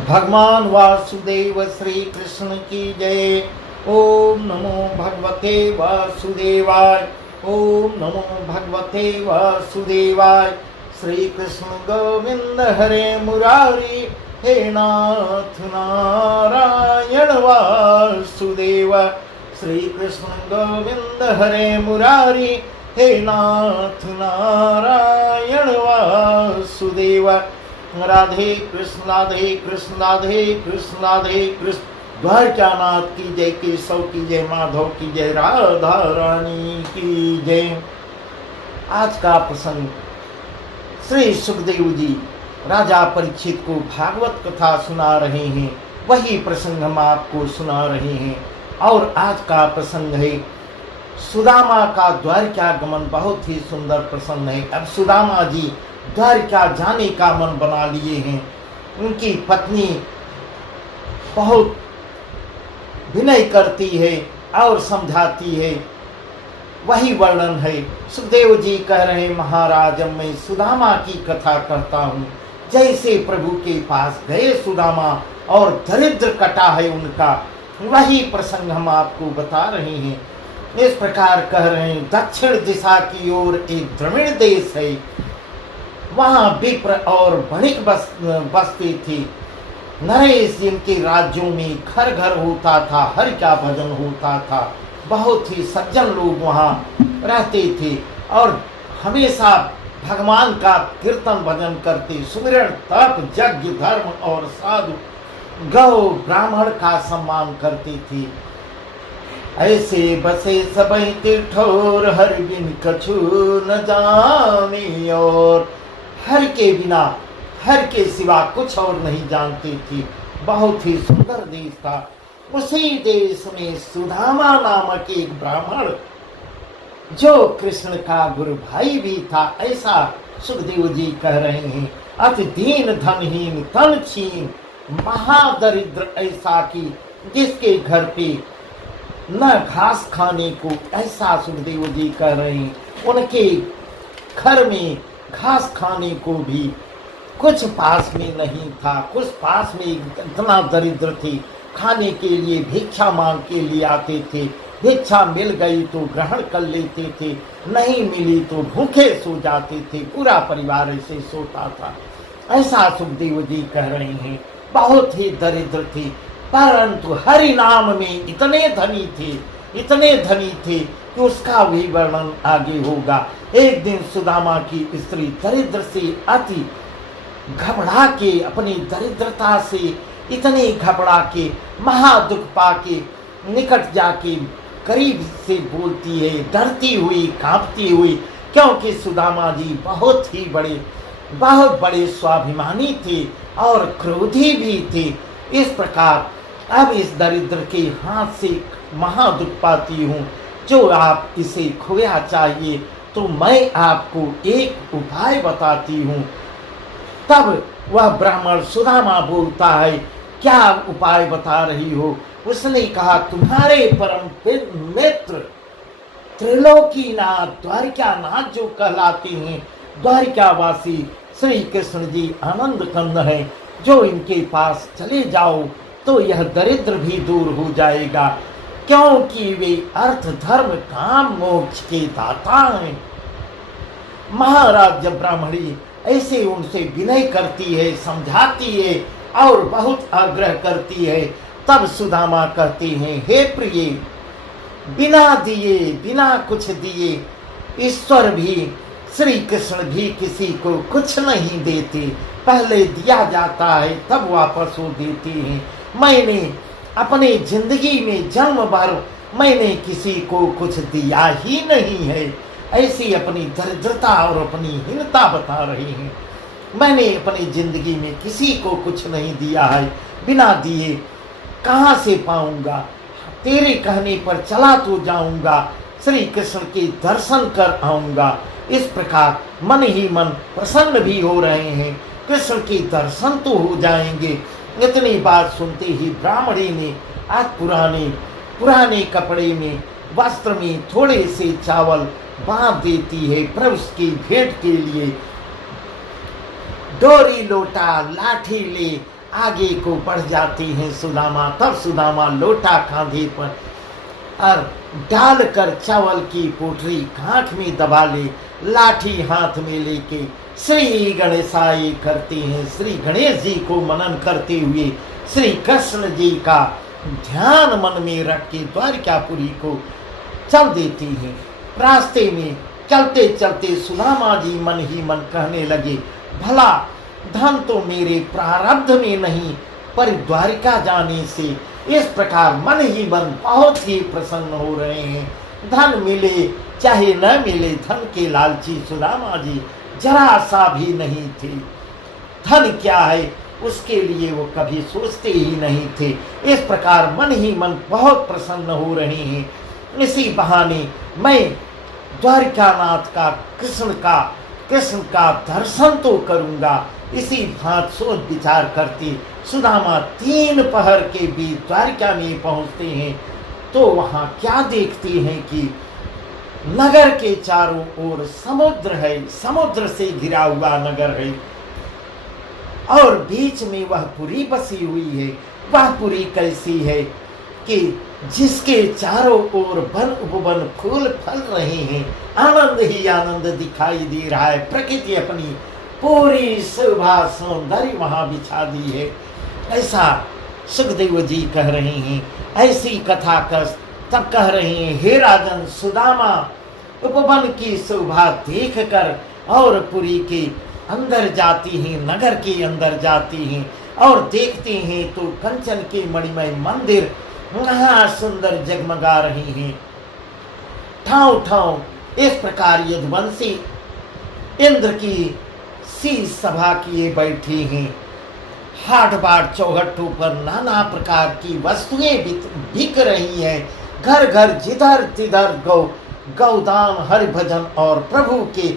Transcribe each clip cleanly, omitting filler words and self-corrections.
भगवान वासुदेव श्री कृष्ण की जय। ओम नमो भगवते वासुदेवाय। ओम नमो भगवते वासुदेवाय। श्री कृष्ण गोविंद हरे मुरारी, हे नाथ नारायण वासुदेव। श्री कृष्ण गोविंद हरे मुरारी, हे नाथ नारायण वासुदेव। राधे कृष्ण राधे कृष्ण राधे कृष्ण राधे कृष्ण। द्वारकानाथ की जय, केशव की जय, माधव की जय, राधा रानी की जय। आज का प्रसंग, श्री सुखदेव जी राजा परीक्षित को भागवत कथा सुना रहे हैं। वही प्रसंग हम आपको सुना रहे हैं। और आज का प्रसंग है सुदामा का द्वारका गमन। बहुत ही सुंदर प्रसंग है। अब सुदामा जी द्वारका जाने का मन बना लिए हैं। उनकी पत्नी बहुत विनय करती है और समझाती है। वही वर्णन है। सुखदेव जी कह रहे हैं, महाराज मैं सुदामा की कथा करता हूँ। जैसे प्रभु के पास गए सुदामा और दरिद्र कटा है उनका, वही प्रसंग हम आपको बता रहे हैं। इस प्रकार कह रहे हैं, दक्षिण दिशा की ओर एक द्रविड़ देश है। वहाँ विप्र और वणिक बसते थे। नरेश जिनके राज्यों में घर घर होता था, हरि का भजन होता था। बहुत ही सज्जन लोग वहाँ रहते थे और हमेशा भगवान का कीर्तन भजन करते, सुमिरन तप यज्ञ धर्म और साधु गौ ब्राह्मण का सम्मान करते थे। ऐसे बसे सबई ठोर, हर बिन कछु न जाने। और हर के बिना, हर के सिवा कुछ और नहीं जानते थे। बहुत ही सुंदर देश था। उसी देश में सुदामा नामक एक ब्राह्मण, जो कृष्ण का गुरु भाई भी था, ऐसा सुखदेव जी कह रहे हैं। अति दीन धनहीन तन छीन, महादरिद्र ऐसा कि जिसके घर पे न घास खाने को, ऐसा सुखदेव जी कह रहे हैं। उनके घर में घास खाने को भी कुछ पास में नहीं था। कुछ पास में इतना दरिद्र थे, खाने के लिए भिक्षा मांग के लिए आते थे। भिक्षा मिल गई तो ग्रहण कर लेते थे, नहीं मिली तो भूखे सो जाते थे। पूरा परिवार ऐसे सोता था। ऐसा सुखदेव जी कह रहे हैं। बहुत ही दरिद्र थे, परंतु हरि नाम में इतने धनी थे, इतने धनी थे कि उसका भी वर्णन आगे होगा। एक दिन सुदामा की स्त्री दरिद्र से अति घबरा के, अपनी दरिद्रता से इतने घबरा के, महादुख पाके निकट जाके करीब से बोलती है, डरती हुई कांपती हुई। क्योंकि सुदामा जी बहुत बड़े स्वाभिमानी थे और क्रोधी भी थे। इस प्रकार अब इस दरिद्र के हाथ से महादुख पाती हूँ, जो आप इसे खोया चाहिए तो मैं आपको एक उपाय बताती हूँ। तब वह ब्राह्मण सुदामा बोलता है, क्या उपाय बता रही हो? उसने कहा, तुम्हारे परम मित्र त्रिलोकीनाथ द्वारकानाथ जो कहलाते हैं, द्वारकावासी श्री कृष्ण जी आनंद कंद है, जो इनके पास चले जाओ तो यह दरिद्र भी दूर हो जाएगा। क्योंकि वे अर्थ धर्म काम मोक्ष के दाता हैं। महाराज जब ब्राह्मणी ऐसे उनसे विनय करती है, समझाती है और बहुत आग्रह करती है, तब सुदामा कहते हैं, हे प्रिय, बिना दिए, बिना कुछ दिए ईश्वर भी, श्री कृष्ण भी किसी को कुछ नहीं देते। पहले दिया जाता है तब वापस वो देते हैं। मैंने अपने जिंदगी में जन्म भर मैंने किसी को कुछ दिया ही नहीं है। ऐसी अपनी दरिद्रता और अपनी हीनता बता रहे हैं। मैंने अपनी जिंदगी में किसी को कुछ नहीं दिया है। बिना दिए कहाँ से पाऊंगा? तेरे कहने पर चला तो जाऊंगा, श्री कृष्ण के दर्शन कर आऊंगा। इस प्रकार मन ही मन प्रसन्न भी हो रहे हैं, कृष्ण के दर्शन तो हो जाएंगे। इतनी बात सुनते ही ब्राह्मणी ने आज पुराने कपड़े में, वस्त्र में थोड़े से चावल बांध देती है। प्रभु की भेंट के लिए डोरी लोटा लाठी ले आगे को बढ़ जाती हैं सुदामा। तब सुदामा लोटा कांधे पर और डालकर चावल की पोटली कांख में दबा ले, लाठी हाथ में लेके श्री गणेशाय करते हैं। श्री गणेश जी को मनन करते हुए श्री कृष्ण जी का ध्यान मन में रख के द्वारिकापुरी को चल देती हैं। रास्ते में चलते चलते सुदामा जी मन ही मन कहने लगे, भला धन तो मेरे प्रारब्ध में नहीं, पर द्वारिका जाने से इस प्रकार मन ही मन बहुत ही प्रसन्न हो रहे हैं। धन मिले चाहे न मिले, धन के लालची सुदामा जी जरा सा भी नहीं थे। धन क्या है उसके लिए वो कभी सोचते ही नहीं थे। इस प्रकार मन ही मन बहुत प्रसन्न हो रहे हैं। इसी बहाने मैं द्वारिकानाथ का कृष्ण का दर्शन तो करूंगा। इसी भांत सोच विचार करते सुदामा 3 पहर के बीच द्वारिका में पहुंचते हैं तो वहां क्या देखते हैं कि नगर के चारों ओर समुद्र है, समुद्र से घिरा हुआ नगर है और बीच में वह पुरी बसी हुई है। वह पुरी कैसी है कि जिसके चारों ओर वन उपवन फूल फल रहे हैं, आनंद ही आनंद दिखाई दे रहा है। प्रकृति अपनी पूरी शोभा सौंदर्य वहां बिछा दी है। ऐसा सुखदेव जी कह रहे हैं। ऐसी कथा कर तब कह रहे हैं, हे राजन, सुदामा उपवन की शोभा देखकर और पुरी के अंदर जाती हैं, नगर के अंदर जाती हैं और देखते हैं तो कंचन के मणिमय मंदिर महा सुंदर जगमगा रहे हैं। ठाव ठाव इस प्रकार यदुवंशी इंद्र की सी सभा किए बैठे हैं। हाट बाट चौहट्टों पर नाना प्रकार की वस्तुएं बिक रही हैं। घर घर जिधर तिधर गौदान, हरि भजन और प्रभु के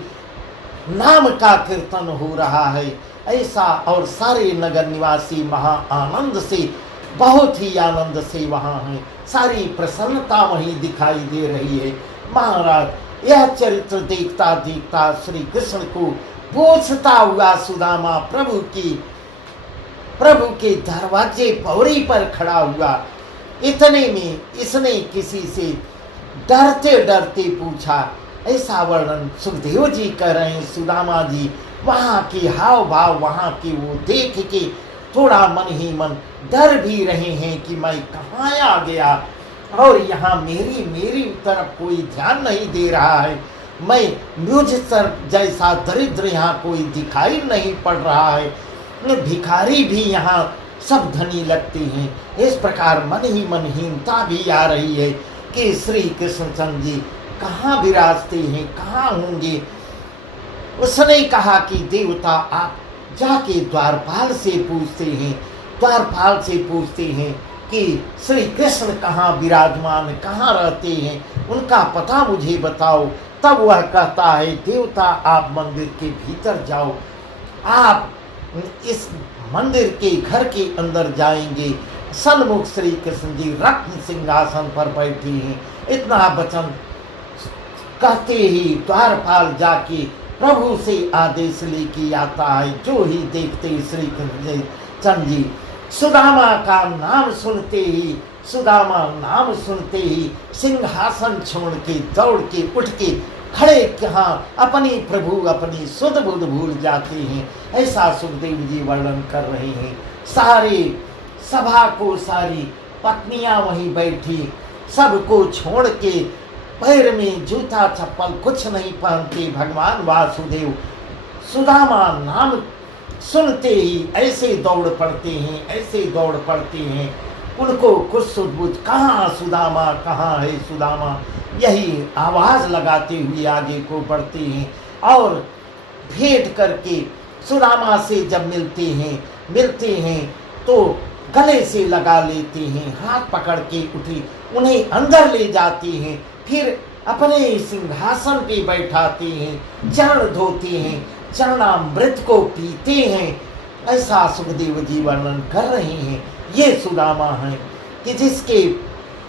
नाम का कीर्तन हो रहा है। ऐसा और सारे नगर निवासी महा आनंद से, बहुत ही आनंद से वहां हैं। सारी प्रसन्नता वहीं दिखाई दे रही है। महाराज यह चरित्र देखता देखता श्री कृष्ण को पूछता हुआ सुदामा प्रभु के दरवाजे पौड़ी पर खड़ा हुआ। इतने में इसने किसी से डरते डरते पूछा। ऐसा वर्णन सुखदेव जी कर रहे हैं। सुदामा जी वहाँ के हाव भाव, वहाँ के वो देख के थोड़ा मन ही मन डर भी रहे हैं कि मैं कहाँ आ गया और यहाँ मेरी तरफ कोई ध्यान नहीं दे रहा है। मैं मुझ तरफ जैसा दरिद्र यहाँ कोई दिखाई नहीं पड़ रहा है। भिखारी भी यहाँ सब धनी लगते हैं। इस प्रकार मन ही मन हीनता भी आ रही है कि श्री कृष्णचंद्र जी कहाँ विराजते हैं, कहाँ होंगे। उसने कहा कि देवता आप जाके द्वारपाल से पूछते हैं, द्वारपाल से पूछते हैं कि श्री कृष्ण कहाँ विराजमान, कहाँ रहते हैं, उनका पता मुझे बताओ। तब वह कहता है, देवता आप मंदिर के भीतर जाओ, आप इस मंदिर के घर के अंदर जाएंगे, सन्मुख श्री कृष्ण जी रत्न सिंहासन पर बैठे हैं। इतना वचन कहते ही द्वारपाल जाके प्रभु से आदेश लेके आता है। जो ही देखते श्री कृष्ण जी सुदामा का नाम सुनते ही सिंहासन छोड़ के दौड़ के उठ के खड़े कहाँ अपनी प्रभु अपनी सुध बुध भूल जाते हैं। ऐसा सुखदेव जी वर्णन कर रहे हैं। सारे सभा को सारी पत्नियां वहीं बैठी, सबको छोड़ के पैर में जूता चप्पल कुछ नहीं पहनते भगवान वासुदेव सुदामा नाम सुनते ही ऐसे दौड़ पड़ते हैं। उनको कुछ सुध कहाँ सुदामा, कहाँ है सुदामा, यही आवाज लगाते हुए आगे को बढ़ते हैं और भेंट करके सुदामा से जब मिलते हैं तो गले से लगा लेते हैं, हाथ पकड़ के उन्हें अंदर ले जाते हैं, फिर अपने सिंहासन पे बैठाते हैं, चरण धोते हैं, चरणामृत को पीते हैं। ऐसा सुखदेव जी वर्णन कर रहे हैं। ये सुदामा है कि जिसके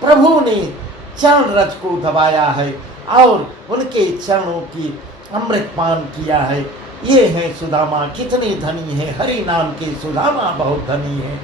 प्रभु ने चरण रज को दबाया है और उनके चरणों की अमृत पान किया है। ये है सुदामा, कितने धनी है, हरि नाम के सुदामा बहुत धनी है।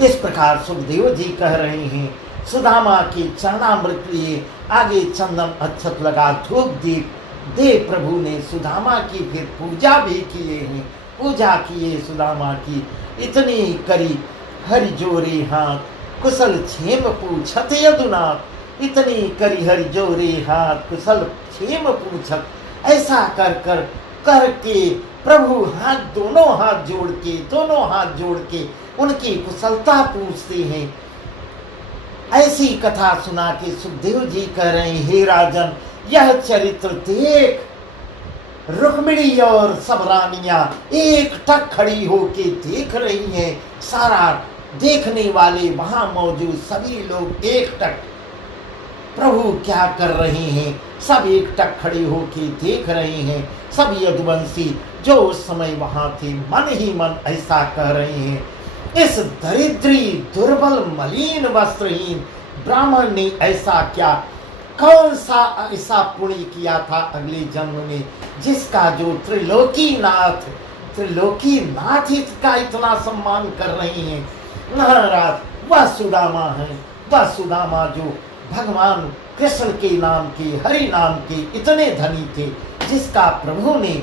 इस प्रकार सुखदेव जी कह रहे हैं। सुदामा की चरणामृत लिए, आगे चंदन अक्षत लगा, धूप दीप दे प्रभु ने सुदामा की फिर पूजा भी किए हैं। पूजा किए सुदामा की, इतनी करी हरि जोरे हाथ, कुशल क्षेम पूछत यदुनाथ। इतनी करी हरि जोरे हाथ, कुशल क्षेम पूछत। ऐसा कर कर करके प्रभु दोनों हाथ जोड़ के उनकी कुशलता पूछते हैं। ऐसी कथा सुना के सुखदेव जी कह रहे हैं, हे राजन, यह चरित्र देख। रुक्मिणी और सब रानियां एक टक खड़ी होके देख रही हैं। सारा देखने वाले वहां मौजूद सभी लोग एक टक प्रभु क्या कर रहे हैं, सब एक टक खड़े होके देख रहे हैं। सब यदुवंशी जो उस समय वहां थे मन ही मन ऐसा कह रहे हैं, इस दरिद्री दुर्बल मलिन वस्त्रहीन ब्राह्मण ने ऐसा क्या, कौन सा ऐसा पुण्य किया था अगले जन्म में, जिसका जो त्रिलोकीनाथ इसका इतना सम्मान कर रहे हैं। महाराज वह सुदामा है, वह सुदामा जो भगवान कृष्ण के नाम के, हरि नाम के इतने धनी थे, जिसका प्रभु ने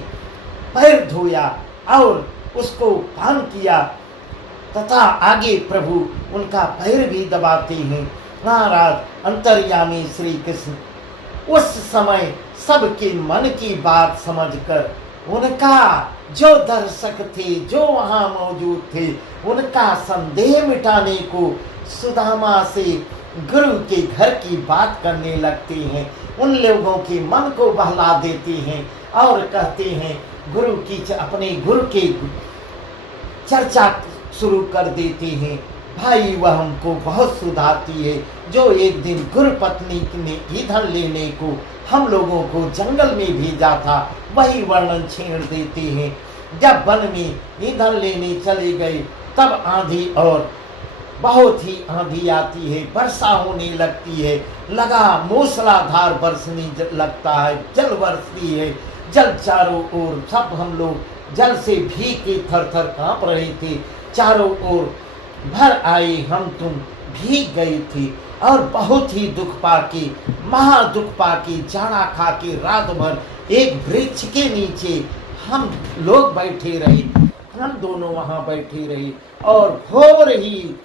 पैर धोया और उसको पान किया, तथा आगे प्रभु उनका पैर भी दबाते हैं। महाराज अंतर्यामी श्री कृष्ण उस समय सबके मन की बात समझकर, उनका जो दर्शक थे, जो वहां मौजूद थे, उनका संदेह मिटाने को सुदामा से गुरु के घर की बात करने लगते हैं। उन लोगों के मन को बहला देते हैं और कहते हैं, अपने गुरु की चर्चा शुरू कर देते हैं। भाई वह हमको बहुत सुधारती है, जो एक दिन गुरु पत्नी ने ईंधन लेने को हम लोगों को जंगल में भेजा था, वही वर्णन छेड़ देते हैं। जब वन में ईंधन लेने चले गए, तब आंधी और बहुत ही आंधी आती है, वर्षा होने लगती है, लगा मूसलाधार बरसने लगता है, जल बरसती है, जल चारों ओर, सब हम लोग जल से भीग के थर थर कांप रहे थे। चारों ओर भर आए, हम तुम भीग गए थे और बहुत ही दुख पाके, महादुख पाके, जाड़ा खा के रात भर एक वृक्ष के नीचे हम लोग बैठे रहे। हम दोनों वहां बैठे रहे और भोर ही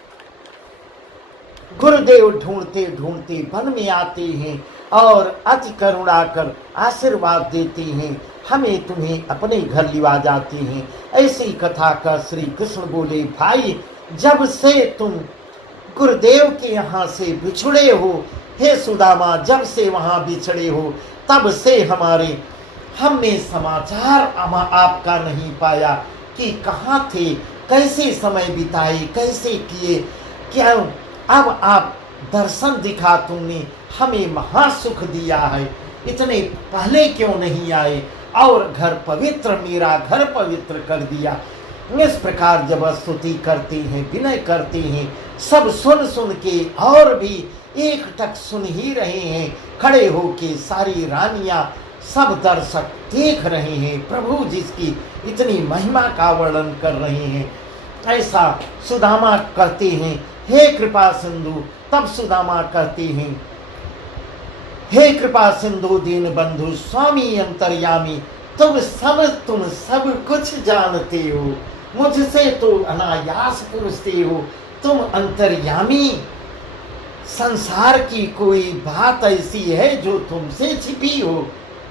गुरुदेव ढूंढते ढूंढते वन में आते हैं और अति करुणा कर आशीर्वाद देते हैं, हमें तुम्हें अपने घर लिवा जाते हैं। ऐसी कथा का श्री कृष्ण बोले, भाई जब से तुम गुरुदेव के यहाँ से बिछड़े हो, हे सुदामा, जब से वहाँ बिछड़े हो, तब से हमने समाचार आपका नहीं पाया कि कहाँ थे, कैसे समय बिताए, कैसे किए, क्यों अब आप दर्शन दिखा, तुमने हमें महासुख दिया है, इतने पहले क्यों नहीं आए और मेरा घर पवित्र कर दिया। इस प्रकार जब स्तुति करते हैं, विनय करते हैं, सब सुन सुन के और भी एक टक सुन ही रहे हैं, खड़े होके सारी रानियां, सब दर्शक देख रहे हैं, प्रभु जिसकी इतनी महिमा का वर्णन कर रहे हैं। ऐसा सुदामा कहते हैं, हे कृपा सिंधु। तब सुदामा कहते हैं, हे कृपा सिंधु दीन बंधु स्वामी अंतर्यामी, तुम सब कुछ जानते हो, मुझसे तो अनायास पूछते हो, तुम अंतर्यामी। संसार की कोई बात ऐसी है जो तुमसे छिपी हो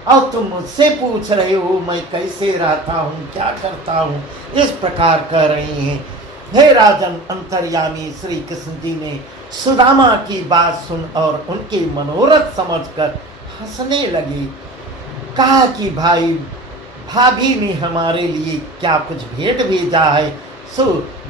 और तुम मुझसे पूछ रहे हो मैं कैसे रहता हूँ, क्या करता हूँ। इस प्रकार कह रहे हैं। हे राजन अंतर्यामी श्री कृष्ण जी ने सुदामा की बात सुन और उनके मनोरथ समझकर हंसने लगे। कहा कि भाई भाभी ने हमारे लिए क्या कुछ भेंट भेजा है, सो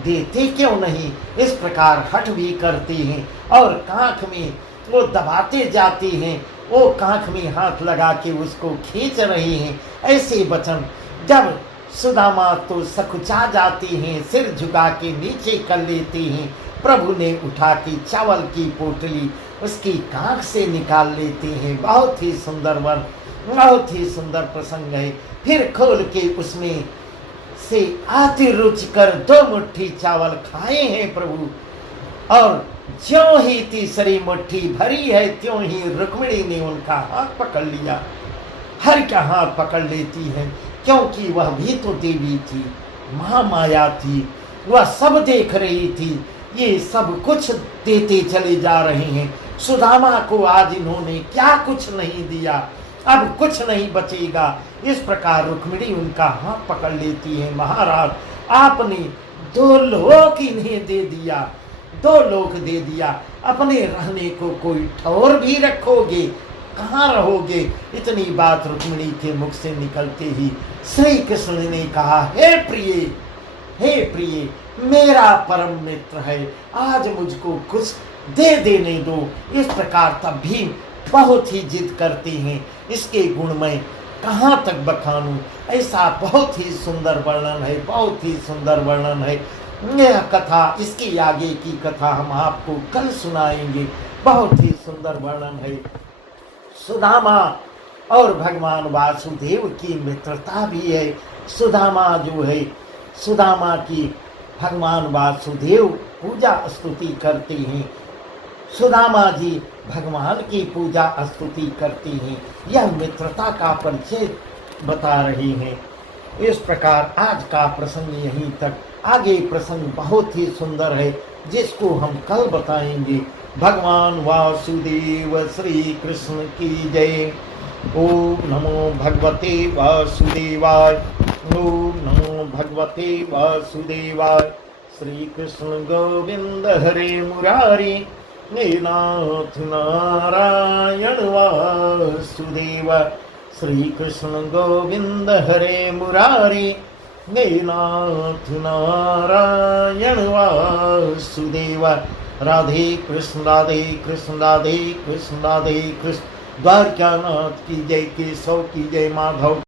देते क्यों नहीं। इस प्रकार हठ भी करते हैं और कांख में वो दबाते जाते हैं, वो कांख में हाथ लगा के उसको खींच रहे हैं। ऐसे वचन जब सुदामा तो सकुचा जाते हैं, सिर झुका के नीचे कर लेते हैं। प्रभु ने उठा के चावल की पोटली उसकी कांख से निकाल लेते हैं। बहुत ही सुंदर वन बहुत ही सुंदर प्रसंग है। फिर खोल के उसमें से अति रुचिकर 2 मुट्ठी चावल खाए हैं प्रभु, और ज्यों ही तीसरी मुट्ठी भरी है त्यों ही रुक्मिणी ने उनका हाथ पकड़ लिया। हर का हाथ पकड़ लेती है, क्योंकि वह भी तो देवी थी, महामाया थी, वह सब देख रही थी। ये सब कुछ देते चले जा रहे हैं, सुदामा को आज इन्होंने क्या कुछ नहीं दिया, अब कुछ नहीं बचेगा। इस प्रकार रुक्मिणी उनका हाथ पकड़ लेती है। महाराज, आपने 2 लोक इन्हें दे दिया, 2 लोक दे दिया, अपने रहने को कोई ठौर भी रखोगे, कहाँ रहोगे? इतनी बात रुक्मिणी के मुख से निकलते ही श्री कृष्ण ने कहा, हे प्रिय, हे प्रिय, मेरा परम मित्र है, आज मुझको कुछ दे देने दो। इस प्रकार तब भी बहुत ही जिद करते हैं। इसके गुण मैं कहाँ तक बखानूं, ऐसा बहुत ही सुंदर वर्णन है, बहुत ही सुंदर वर्णन है। यह कथा, इसकी आगे की कथा हम आपको कल सुनाएंगे। बहुत ही सुंदर वर्णन है। सुदामा और भगवान वासुदेव की मित्रता भी है। सुदामा जो है, सुदामा की भगवान वासुदेव पूजा स्तुति करते हैं, सुदामा जी भगवान की पूजा स्तुति करते हैं। यह मित्रता का परिचय बता रहे हैं। इस प्रकार आज का प्रसंग यहीं तक। आगे प्रसंग बहुत ही सुंदर है, जिसको हम कल बताएंगे। भगवान वासुदेव श्री कृष्ण की जय। ओम नमो भगवते वासुदेवाय। ओम नमो भगवते वासुदेवाय। श्री कृष्ण गोविंद हरे मुरारी, नाथ नारायण वासुदेव। श्री कृष्ण गोविंद हरे मुरारी, नाथ नारायण वासुदेव। राधे कृष्ण, राधे कृष्ण, राधे कृष्ण, राधे कृष्ण। द्वारकानाथ की जय, केशव की जय, माधव